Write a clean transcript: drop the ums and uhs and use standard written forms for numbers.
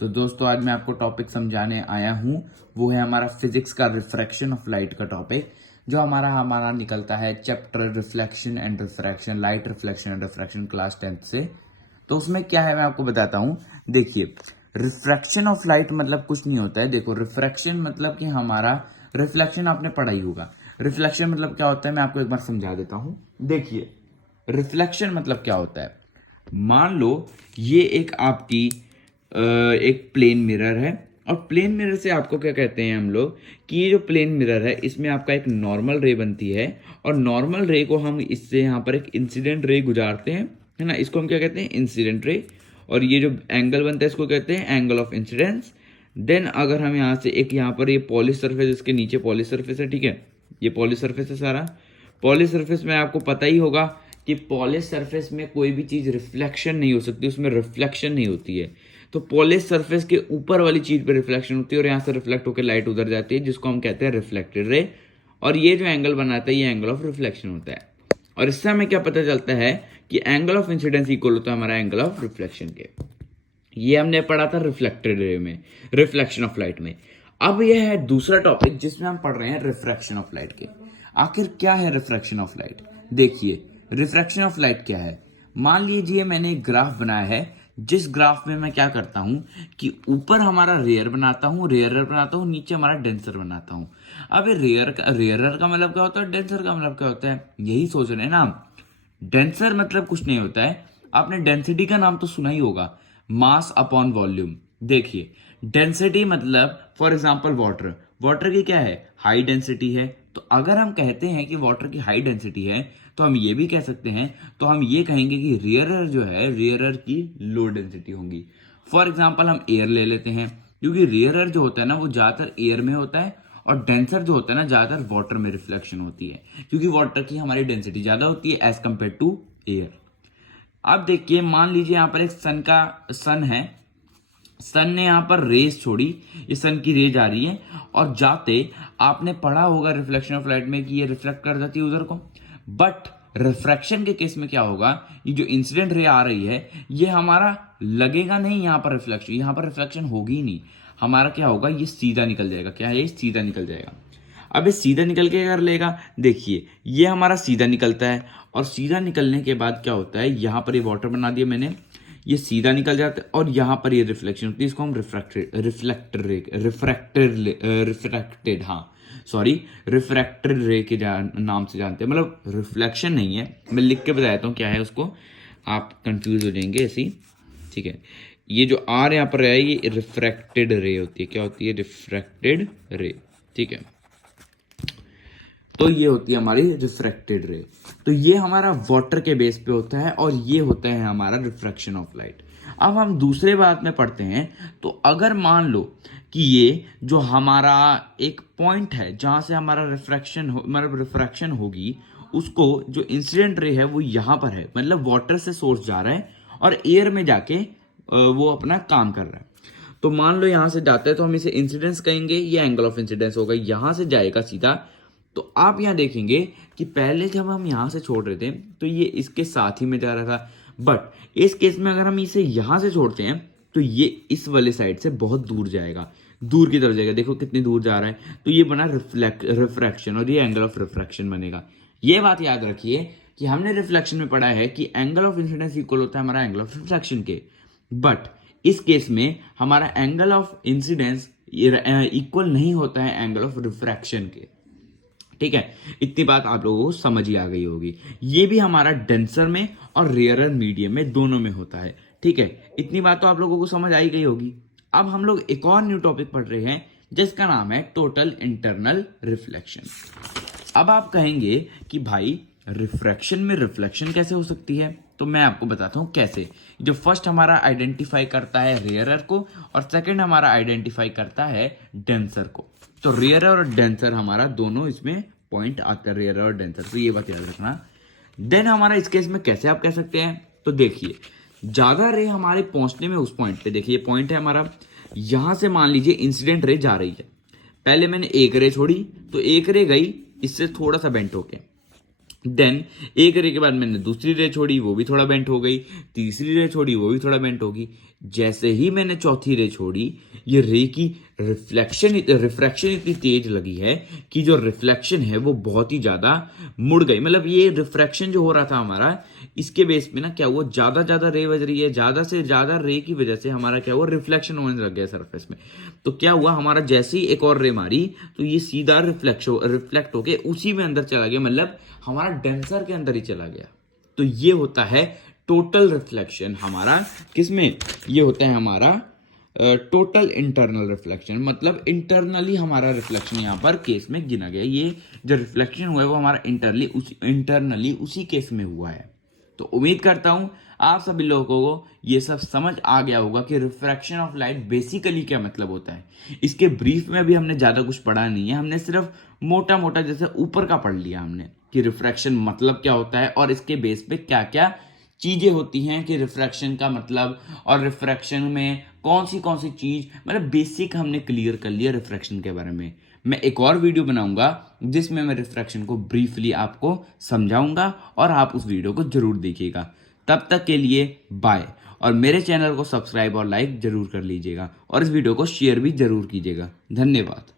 तो दोस्तों आज मैं आपको टॉपिक समझाने आया हूँ, वो है हमारा फिजिक्स का रिफ्रैक्शन ऑफ लाइट का टॉपिक, जो हमारा निकलता है chapter reflection and refraction, light reflection and refraction class 10th से। तो उसमें क्या है मैं आपको बताता हूँ। देखिए, रिफ्रैक्शन ऑफ लाइट मतलब कुछ नहीं होता है। देखो, रिफ्रैक्शन मतलब कि हमारा रिफ्लेक्शन आपने पढ़ा ही होगा। रिफ्लेक्शन मतलब क्या होता है मैं आपको एक बार समझा देता हूँ। देखिए, रिफ्लेक्शन मतलब क्या होता है। मान लो ये एक आपकी एक प्लेन मिरर है, और प्लेन मिरर से आपको क्या कहते हैं हम लोग कि ये जो प्लेन मिरर है इसमें आपका एक नॉर्मल रे बनती है, और नॉर्मल रे को हम इससे यहाँ पर एक इंसिडेंट रे गुजारते हैं, है ना। इसको हम क्या कहते हैं, इंसिडेंट रे। और ये जो एंगल बनता है इसको कहते हैं एंगल ऑफ इंसिडेंस। देन अगर हम यहाँ से एक यहाँ पर ये पॉलिश सरफेस, इसके नीचे पॉलिश सरफेस है, ठीक है, ये पॉलिश सरफेस है सारा। पॉलिश सरफेस में आपको पता ही होगा कि पॉलिश सरफेस में कोई भी चीज़ रिफ्लेक्शन नहीं हो सकती, उसमें रिफ्लेक्शन नहीं होती है। तो पॉलिश सरफेस के ऊपर वाली चीज़ पे रिफ्लेक्शन होती है, और यहाँ से रिफ्लेक्ट होकर लाइट उधर जाती है, जिसको हम कहते हैं रिफ्लेक्टेड रे। और ये जो एंगल बनाता है ये एंगल ऑफ रिफ्लेक्शन होता है। और इससे हमें क्या पता चलता है कि एंगल ऑफ इंसिडेंस इक्वल होता है हमारा एंगल ऑफ रिफ्लेक्शन के। ये हमने पढ़ा था रिफ्लेक्टेड रे में, रिफ्लेक्शन ऑफ लाइट में। अब यह है दूसरा टॉपिक जिसमें हम पढ़ रहे हैं रिफ्रैक्शन ऑफ लाइट के। आखिर क्या है रिफ्रैक्शन ऑफ लाइट। देखिए, रिफ्रैक्शन ऑफ लाइट क्या है। मान लीजिए मैंने एक ग्राफ बनाया है, जिस ग्राफ में मैं क्या करता हूं कि ऊपर हमारा रेयर बनाता हूं, नीचे हमारा डेंसर बनाता हूं। अब ये रेयरर का मतलब क्या होता है, डेंसर का मतलब क्या होता है, यही सोच रहे हैं ना हम। डेंसर मतलब कुछ नहीं होता है, आपने डेंसिटी का नाम तो सुना ही होगा, मास अपॉन वॉल्यूम। देखिए, डेंसिटी मतलब फॉर एग्जांपल वाटर की क्या है, हाई डेंसिटी है। तो अगर हम कहते हैं कि वाटर की हाई डेंसिटी है, तो हम ये भी कह सकते हैं, तो हम ये कहेंगे कि रेयरर जो है, रेयरर की लो डेंसिटी होगी। फॉर एग्जांपल हम एयर ले लेते हैं, क्योंकि रेयरर जो होता है ना वो ज्यादातर एयर में होता है, और डेंसर जो होता है ना ज्यादातर वाटर में रिफ्लेक्शन होती है, क्योंकि वाटर की हमारी डेंसिटी ज्यादा होती है एज कंपेयर टू एयर। अब देखिए, मान लीजिए यहां पर एक सन है, सन ने यहां पर रेस छोड़ी, ये सन की रेज आ रही है, और जाते आपने पढ़ा होगा रिफ्लेक्शन ऑफ लाइट में कि ये रिफ्लेक्ट कर जाती है उधर को। बट रिफ्रैक्शन के केस में क्या होगा, ये जो इंसिडेंट रे आ रही है ये हमारा लगेगा नहीं यहां पर रिफ्लेक्शन, यहां पर रिफ्लेक्शन होगी ही नहीं। हमारा क्या होगा, ये सीधा निकल जाएगा। क्या है, ये सीधा निकल जाएगा। अब ये सीधा निकल के कर लेगा। देखिए, ये हमारा सीधा निकलता है, और सीधा निकलने के बाद क्या होता है, यहां पर ये वाटर बना दिया मैंने, ये सीधा निकल जाता है, और यहां पर ये रिफ्लेक्शन होती है, इसको हम रिफ्रैक्टेड हाँ सॉरी रिफ्रैक्टेड रे के नाम से जानते हैं। मतलब रिफ्लेक्शन नहीं है, मैं लिख के बताता हूँ क्या है उसको, आप कंफ्यूज हो जाएंगे ऐसी, ठीक है। ये जो आर यहाँ पर है ये रिफ्रैक्टेड रे होती है। क्या होती है, रिफ्रैक्टेड रे, ठीक है। तो ये होती है हमारी रिफ्रैक्टेड रे। तो ये हमारा वाटर के बेस पे होता है, और ये होता है हमारा रिफ्रैक्शन ऑफ लाइट। अब हम दूसरे बात में पढ़ते हैं। तो अगर मान लो कि ये जो हमारा एक पॉइंट है जहां से हमारा मतलब रिफ्रैक्शन होगी, उसको जो इंसिडेंट रे है वो यहां पर है, मतलब वाटर से सोर्स जा रहा है और एयर में जाके वो अपना काम कर रहा है। तो मान लो यहां से जाता है तो हम इसे इंसिडेंस कहेंगे, ये एंगल ऑफ इंसिडेंस होगा, यहां से जाएगा सीधा। तो आप यहां देखेंगे कि पहले जब हम यहां से छोड़ रहे थे तो ये इसके साथ ही में जा रहा था, बट इस केस में अगर हम इसे यहां से छोड़ते हैं तो ये इस वाले साइड से बहुत दूर जाएगा, दूर की तरफ जाएगा। देखो कितनी दूर जा रहा है, तो ये बना रिफ्रैक्शन, और ये एंगल ऑफ रिफ्रैक्शन बनेगा। ये बात याद रखिए कि हमने रिफ्लेक्शन में पढ़ा है कि एंगल ऑफ इंसिडेंस इक्वल होता है हमारा एंगल ऑफ रिफ्रैक्शन के, बट इस केस में हमारा एंगल ऑफ इंसिडेंस इक्वल नहीं होता है एंगल ऑफ रिफ्रैक्शन के, ठीक है। इतनी बात आप लोगों को समझ ही आ गई होगी। ये भी हमारा डेंसर में और रेयरर मीडियम में दोनों में होता है, ठीक है। इतनी बात तो आप लोगों को समझ आई गई होगी। अब हम लोग एक और न्यू टॉपिक पढ़ रहे हैं जिसका नाम है टोटल इंटरनल रिफ्लेक्शन। अब आप कहेंगे कि भाई रिफ्रैक्शन में रिफ्लेक्शन कैसे हो सकती है, तो मैं आपको बताता हूं कैसे। जो फर्स्ट हमारा आइडेंटिफाई करता है रेयरर को, और सेकंड हमारा आइडेंटिफाई करता है डेंसर को। तो रेयरर और डेंसर हमारा दोनों इसमें पॉइंट आकर, रेयरर और डेंसर, तो ये बात याद रखना। देन हमारा इस केस में कैसे आप कह सकते हैं, तो देखिए, ज्यादा रे हमारे पहुंचने में उस पॉइंट पे, देखिए पॉइंट है हमारा, यहां से मान लीजिए इंसिडेंट रे जा रही है, पहले मैंने एक रे छोड़ी तो एक रे गई इससे थोड़ा सा बेंट होके, देन एक रे के बाद मैंने दूसरी रे छोड़ी, वो भी थोड़ा बेंट हो गई, तीसरी रे छोड़ी, वो भी थोड़ा बेंट होगी। जैसे ही मैंने चौथी रे छोड़ी, ये रे की रिफ्रैक्शन इतनी तेज लगी है कि जो रिफ्लेक्शन है वो बहुत ही ज्यादा मुड़ गई। मतलब ये रिफ्रैक्शन जो हो रहा था हमारा, इसके बेस पे ना क्या हुआ, ज्यादा रे बज रही है, ज्यादा से ज्यादा रे की वजह से हमारा क्या हुआ, रिफ्लेक्शन होने लग गया सरफेस में। तो क्या हुआ, हमारा जैसे ही एक और रे मारी तो ये सीधा रिफ्लेक्ट होके उसी में अंदर चला गया, मतलब हमारा डेंसर के अंदर ही चला गया। तो ये होता है टोटल रिफ्लेक्शन हमारा, किसमें, ये होता है हमारा टोटल इंटरनल रिफ्लेक्शन, मतलब इंटरनली हमारा रिफ्लेक्शन यहाँ पर केस में गिना गया। ये जो रिफ्लेक्शन हुआ है वो हमारा इंटरनली उसी केस में हुआ है। तो उम्मीद करता हूं आप सभी लोगों को ये सब समझ आ गया होगा कि रिफ्रैक्शन ऑफ लाइट बेसिकली क्या मतलब होता है। इसके ब्रीफ में भी हमने ज्यादा कुछ पढ़ा नहीं है, हमने सिर्फ मोटा मोटा जैसे ऊपर का पढ़ लिया हमने कि रिफ्रैक्शन मतलब क्या होता है और इसके बेस पे क्या क्या चीजें होती हैं कि रिफ्रैक्शन का मतलब, और रिफ्रैक्शन में कौन सी चीज, मतलब बेसिक हमने क्लियर कर लिया रिफ्रैक्शन के बारे में। मैं एक और वीडियो बनाऊंगा जिसमें मैं रिफ्रैक्शन को ब्रीफली आपको समझाऊंगा और आप उस वीडियो को जरूर देखिएगा। तब तक के लिए बाय, और मेरे चैनल को सब्सक्राइब और लाइक जरूर कर लीजिएगा और इस वीडियो को शेयर भी जरूर कीजिएगा। धन्यवाद।